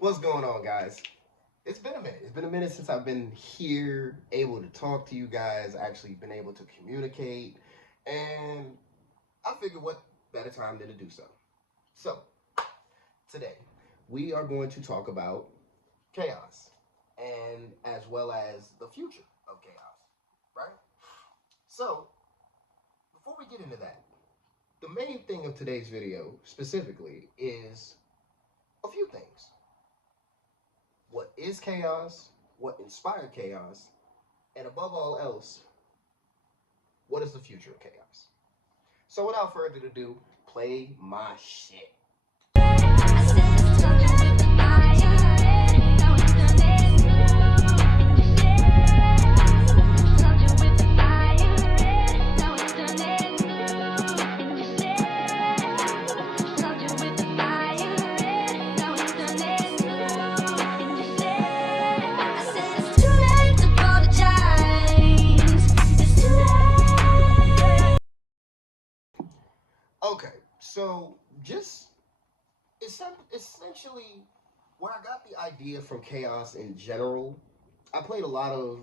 What's going on, guys? It's been a minute. It's been a minute since I've been here, able to talk to you guys, actually been able to communicate, and I figured what better time than to do so. So, today, we are going to talk about chaos, and as well as the future of chaos, right? So, before we get into that, the main thing of today's video specifically is a few things. What is chaos? What inspired chaos? And above all else, what is the future of chaos? So without further ado, play my shit. Okay, so just essentially where I got the idea from chaos in general. I played a lot of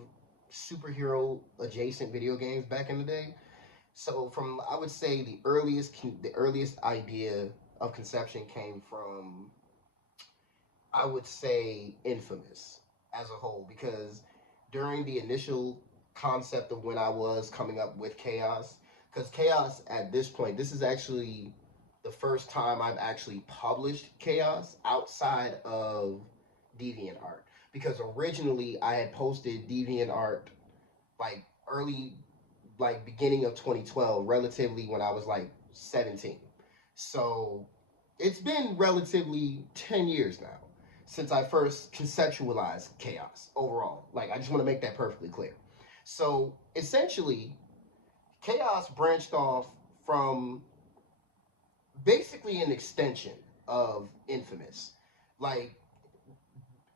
superhero adjacent video games back in the day. So from I would say the earliest idea of conception came from, I would say, Infamous as a whole, because during the initial concept of when I was coming up with chaos, because chaos at this point, this is actually the first time I've actually published chaos outside of DeviantArt. Because originally I had posted DeviantArt like early, like beginning of 2012, relatively when I was like 17. So it's been relatively 10 years now since I first conceptualized chaos overall. Like, I just want to make that perfectly clear. So essentially, chaos branched off from basically an extension of Infamous. Like,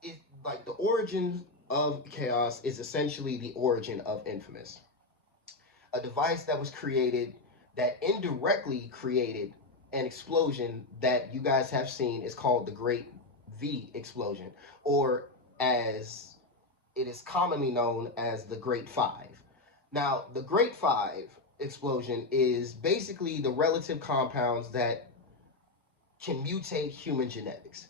it, like the origin of chaos is essentially the origin of Infamous, a device that was created that indirectly created an explosion that you guys have seen is called the Great V explosion, or as it is commonly known as the Great Five. Now, the Great Five explosion is basically the relative compounds that can mutate human genetics.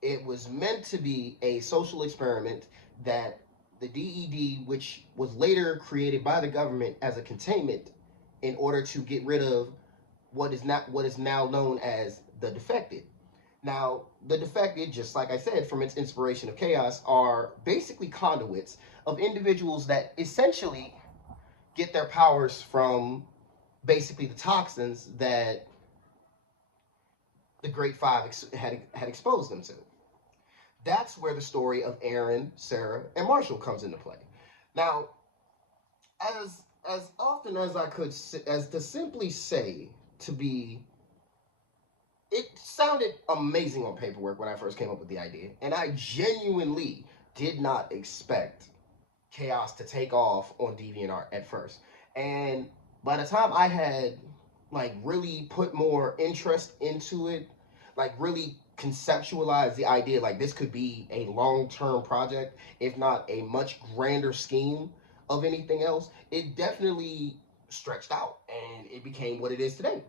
It was meant to be a social experiment that the DED, which was later created by the government as a containment in order to get rid of what is now known as the defected. Now, the defected, just like I said, from its inspiration of chaos, are basically conduits of individuals that essentially get their powers from basically the toxins that the Great Five had exposed them to. That's where the story of Aaron, Sarah, and Marshall comes into play. Now, as often as I could, as to simply say, to be, it sounded amazing on paperwork when I first came up with the idea, and I genuinely did not expect chaos to take off on DeviantArt at first. And by the time I had like really put more interest into it, like really conceptualize the idea, like this could be a long-term project, if not a much grander scheme of anything else, it definitely stretched out and it became what it is today.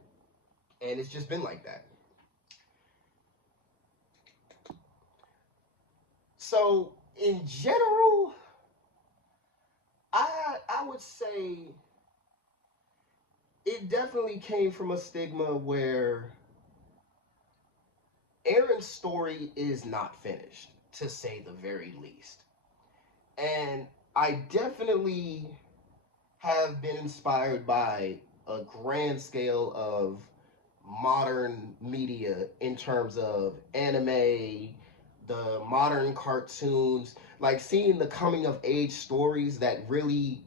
And it's just been like that. So in general, I would say it definitely came from a stigma where Aaron's story is not finished, to say the very least. And I definitely have been inspired by a grand scale of modern media in terms of anime, the modern cartoons, like seeing the coming of age stories that really,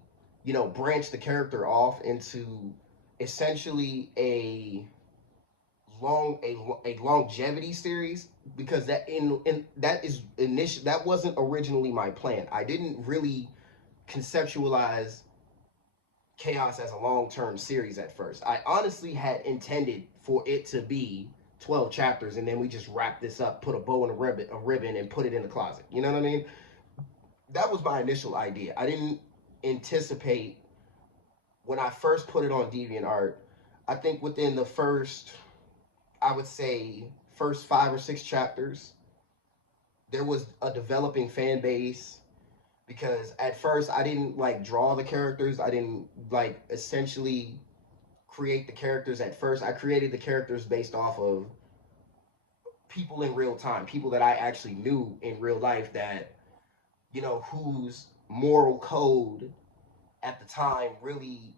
branch the character off into essentially a longevity series, because that wasn't originally my plan. I didn't really conceptualize chaos as a long-term series at first. I honestly had intended for it to be 12 chapters, and then we just wrap this up, put a bow and a ribbon, and put it in the closet. You know what I mean? That was my initial idea. I didn't anticipate when I first put it on DeviantArt. I think within the first, I would say, first 5 or 6 chapters, there was a developing fan base because at first I didn't like draw the characters. I didn't like essentially create the characters at first. I created the characters based off of people in real time, people that I actually knew in real life that, whose moral code at the time really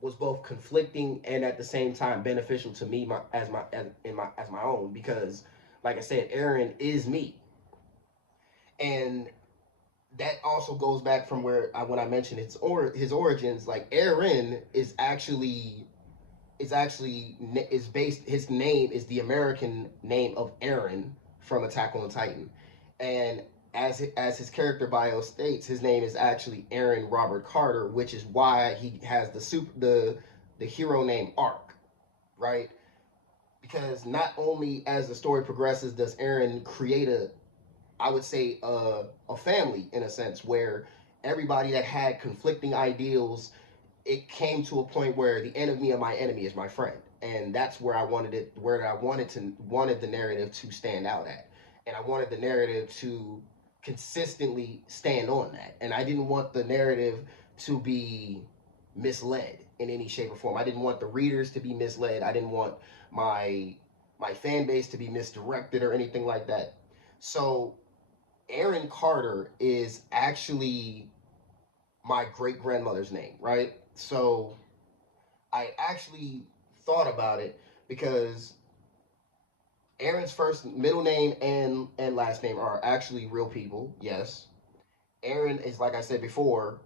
was both conflicting and at the same time beneficial to me as my own, because like I said, Aaron is me. And that also goes back from when I mentioned his origins. Like Aaron is based, his name is the American name of Aaron from Attack on Titan, and as his character bio states, his name is actually Aaron Robert Carter, which is why he has the hero name Arc, right? Because not only as the story progresses does Aaron create I would say a family in a sense where everybody that had conflicting ideals, it came to a point where the enemy of my enemy is my friend, and that's where I wanted the narrative to stand out at, and I wanted the narrative to consistently stand on that, and I didn't want the narrative to be misled in any shape or form. I didn't want the readers to be misled. I didn't want my fan base to be misdirected or anything like that. So Aaron Carter is actually my great grandmother's name, right? So I actually thought about it because Aaron's first middle name and last name are actually real people. Yes, Aaron is, like I said before,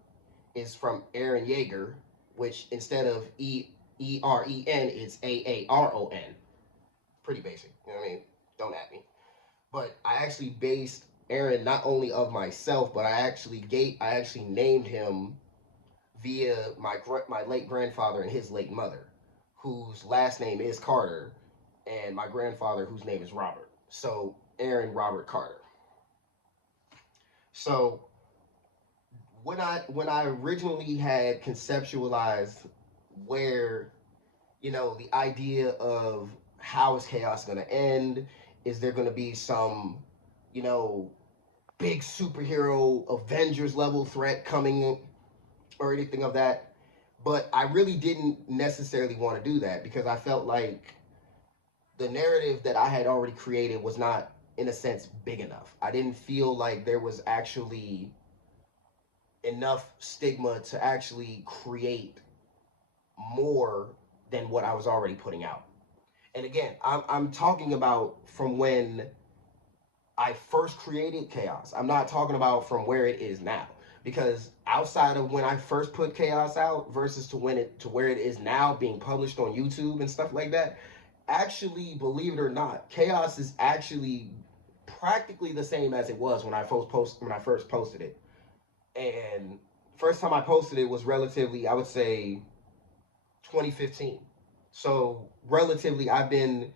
is from Aaron Yeager, which instead of Eren, it's Aaron. Pretty basic, you know what I mean? Don't at me. But I actually based Aaron not only of myself, but I actually named him via my late grandfather and his late mother, whose last name is Carter, and my grandfather whose name is Robert. So Aaron Robert Carter. So when I originally had conceptualized where, the idea of how is chaos going to end, is there going to be some, you know, big superhero Avengers level threat coming or anything of that. But I really didn't necessarily want to do that because I felt like the narrative that I had already created was not, in a sense, big enough. I didn't feel like there was actually enough stigma to actually create more than what I was already putting out. And again, I'm talking about from when I first created Chaos. I'm not talking about from where it is now. Because outside of when I first put Chaos out versus to where it is now being published on YouTube and stuff like that, actually, believe it or not, Chaos is actually practically the same as it was when I first posted it. And first time I posted it was relatively, I would say, 2015. So relatively, I've been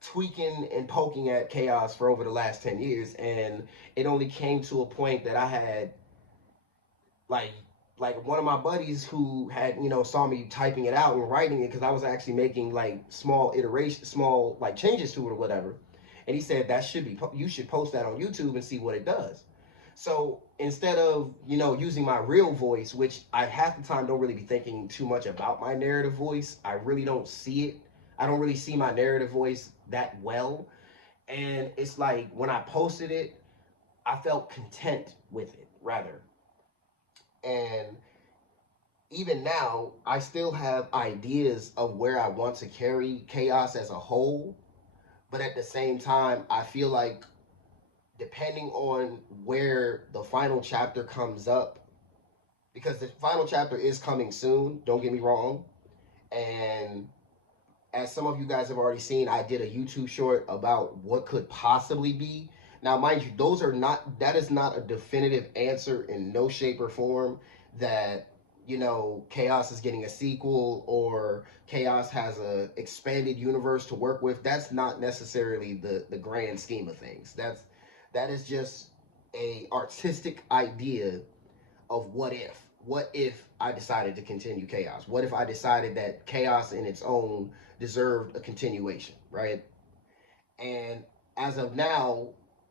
tweaking and poking at Chaos for over the last 10 years, and it only came to a point that I had like one of my buddies who had, saw me typing it out and writing it, because I was actually making like small like changes to it or whatever, and he said you should post that on YouTube and see what it does. So instead of, using my real voice, which I half the time don't really be thinking too much about my narrative voice, I really don't see it. I don't really see my narrative voice that well. And it's like when I posted it, I felt content with it rather. And even now, I still have ideas of where I want to carry Chaos as a whole. But at the same time, I feel like depending on where the final chapter comes up, because the final chapter is coming soon, don't get me wrong. And as some of you guys have already seen, I did a YouTube short about what could possibly be. Now, mind you, that is not a definitive answer in no shape or form that you know, Chaos is getting a sequel or Chaos has a expanded universe to work with. That's not necessarily the grand scheme of things. That is just a artistic idea of what if. What if I decided to continue Chaos? What if I decided that Chaos in its own deserved a continuation, right? And as of now,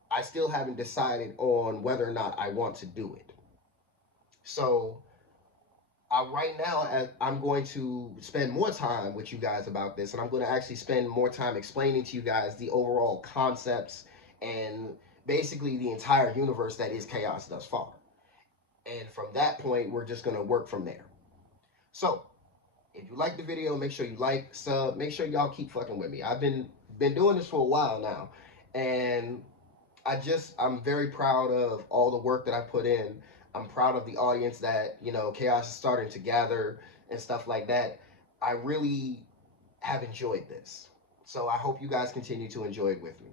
I still haven't decided on whether or not I want to do it. So right now, I'm going to spend more time with you guys about this, and I'm going to actually spend more time explaining to you guys the overall concepts and basically the entire universe that is Chaos thus far. And from that point, we're just going to work from there. So, if you like the video, make sure you like, sub, make sure y'all keep fucking with me. I've been doing this for a while now, and I'm very proud of all the work that I put in. I'm proud of the audience that, you know, Chaos is starting to gather and stuff like that. I really have enjoyed this. So I hope you guys continue to enjoy it with me.